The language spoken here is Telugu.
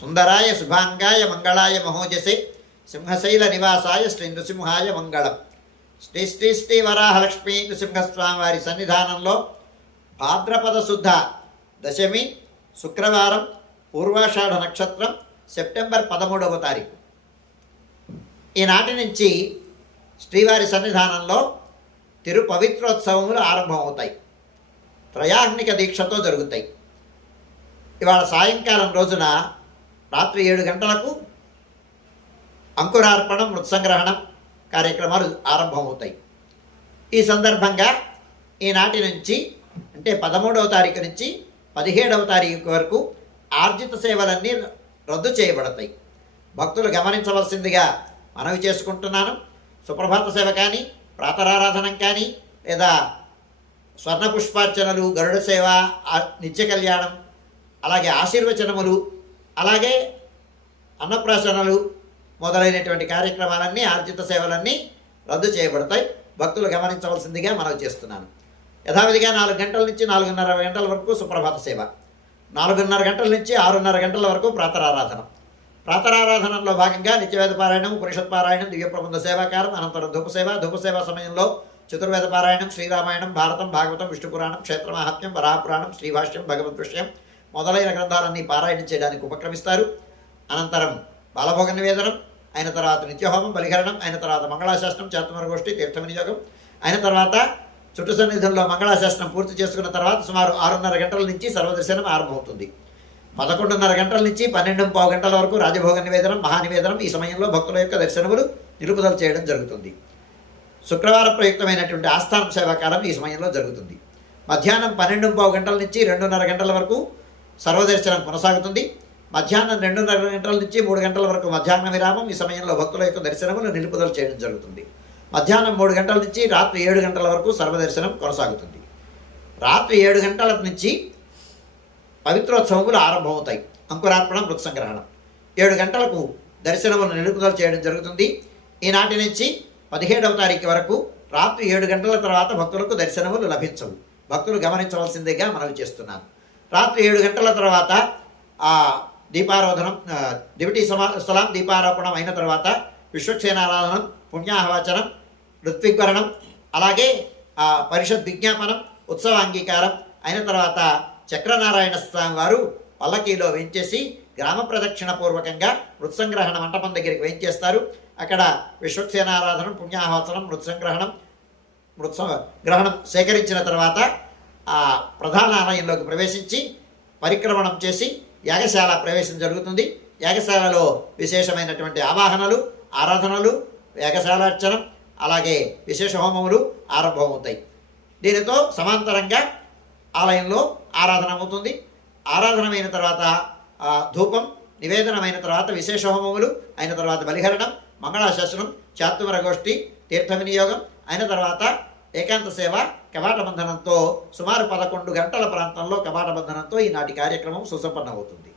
సుందరాయ శుభాంగాయ మంగళాయ మహోజసే సింహశైల నివాసాయ శ్రీ నృసింహాయ మంగళం. శ్రీ శ్రీ శ్రీ వరాహలక్ష్మీ నృసింహస్వామి వారి సన్నిధానంలో భాద్రపద శుద్ధ దశమి శుక్రవారం పూర్వాషాఢ నక్షత్రం సెప్టెంబర్ పదమూడవ తారీఖు. ఈనాటి నుంచి శ్రీవారి సన్నిధానంలో తిరు పవిత్రోత్సవములు ఆరంభమవుతాయి. త్రయాహ్నిక దీక్షతో జరుగుతాయి. ఇవాళ సాయంకాలం రోజున రాత్రి ఏడు గంటలకు అంకురార్పణం మృత్సంగ్రహణం కార్యక్రమాలు ఆరంభమవుతాయి. ఈ సందర్భంగా ఈనాటి నుంచి అంటే పదమూడవ తారీఖు నుంచి పదిహేడవ తారీఖు వరకు ఆర్జిత సేవలన్నీ రద్దు చేయబడతాయి. భక్తులు గమనించవలసిందిగా మనవి చేసుకుంటున్నాను. సుప్రభాత సేవ కానీ ప్రాతరారాధనం కానీ లేదా స్వర్ణ పుష్పార్చనలు గరుడ సేవ నిత్య కళ్యాణం అలాగే ఆశీర్వచనములు అలాగే అన్నప్రాసనలు మొదలైనటువంటి కార్యక్రమాలన్నీ ఆర్జిత సేవలన్నీ రద్దు చేయబడతాయి. భక్తులు గమనించవలసిందిగా మనవి చేస్తున్నాను. యథావిధిగా నాలుగు గంటల నుంచి నాలుగున్నర గంటల వరకు సుప్రభాత సేవ. నాలుగున్నర గంటల నుంచి ఆరున్నర గంటల వరకు ప్రాతరారాధన. ప్రాతరారాధనలో భాగంగా నిత్యవేద పారాయణం పురుషత్ పారాయణం దివ్య ప్రబంధ సేవాకారం అనంతరం ధూపసేవ ధూపసేవ సమయంలో చతుర్వేద పారాయణం శ్రీరామాయణం భారతం భాగవతం విష్ణు పురాణం క్షేత్ర వరాహపురాణం శ్రీభాష్యం భగవద్ విషయం మొదలైన గ్రంథాలన్నీ పారాయణం చేయడానికి ఉపక్రమిస్తారు. అనంతరం బాలభోగ నివేదనం అయిన తర్వాత నిత్యహోమం బలిహరణం అయిన తర్వాత మంగళాశాస్త్రం చేతమర గోష్ఠి తీర్థ వినియోగం అయిన తర్వాత చుట్టు సన్నిధుల్లో మంగళాశాస్త్రం పూర్తి చేసుకున్న తర్వాత సుమారు ఆరున్నర గంటల నుంచి సర్వదర్శనం ఆరంభమవుతుంది. పదకొండున్నర గంటల నుంచి పన్నెండు పావు గంటల వరకు రాజభోగ నివేదనం మహానివేదనం ఈ సమయంలో భక్తుల యొక్క దర్శనములు నిలుపుదల చేయడం జరుగుతుంది. శుక్రవారం ప్రయుక్తమైనటువంటి ఆస్థానం సేవాకాలం ఈ సమయంలో జరుగుతుంది. మధ్యాహ్నం పన్నెండు పావు గంటల నుంచి రెండున్నర గంటల వరకు సర్వదర్శనం కొనసాగుతుంది. మధ్యాహ్నం రెండున్నర గంటల నుంచి మూడు గంటల వరకు మధ్యాహ్న విరామం. ఈ సమయంలో భక్తుల యొక్క దర్శనములు నిలుపుదల చేయడం జరుగుతుంది. మధ్యాహ్నం మూడు గంటల నుంచి రాత్రి ఏడు గంటల వరకు సర్వదర్శనం కొనసాగుతుంది. రాత్రి ఏడు గంటల నుంచి పవిత్రోత్సవములు ఆరంభమవుతాయి. అంకురార్పణం మృత్సంగ్రహణం ఏడు గంటలకు దర్శనములు నిలుపుదల చేయడం జరుగుతుంది. ఈనాటి నుంచి పదిహేడవ తారీఖు వరకు రాత్రి ఏడు గంటల తర్వాత భక్తులకు దర్శనములు లభించవు. భక్తులు గమనించవలసిందిగా మనవి చేస్తున్నాను. రాత్రి ఏడు గంటల తర్వాత ఆ దీపారాధనం దివిటీ సమా స్థలం దీపారోపణం అయిన తర్వాత విశ్వక్షేనారాధనం పుణ్యాహవాచనం ఋత్విగ్వరణం అలాగే ఆ పరిషత్ విజ్ఞాపనం ఉత్సవ అంగీకారం అయిన తర్వాత చక్రనారాయణ స్వామి వారు పల్లకీలో వెంచేసి గ్రామ ప్రదక్షిణ పూర్వకంగా మృత్సంగ్రహణ మంటపం దగ్గరికి వెంచేస్తారు అక్కడ విశ్వక్సేనారాధనం పుణ్యాహవాసనం మృత్సంగ్రహణం మృత్స గ్రహణం సేకరించిన తర్వాత ఆ ప్రధాన ఆలయంలోకి ప్రవేశించి పరిక్రమణం చేసి యాగశాల ప్రవేశం జరుగుతుంది. యాగశాలలో విశేషమైనటువంటి ఆవాహనలు ఆరాధనలు యాగశాలార్చనం అలాగే విశేష హోమములు ఆరంభమవుతాయి. దీనితో సమాంతరంగా ఆలయంలో ఆరాధన అవుతుంది. ఆరాధనమైన తర్వాత ధూపం నివేదనమైన తర్వాత విశేష హోమములు అయిన తర్వాత బలిహరణం మంగళాశాసనం చాతువర గోష్ఠి తీర్థ వినియోగం అయిన తర్వాత ఏకాంత సేవ కవాట బంధనంతో సుమారు పదకొండు గంటల ప్రాంతంలో కవాట బంధనంతో ఈనాటి కార్యక్రమం సుసంపన్నమవుతుంది.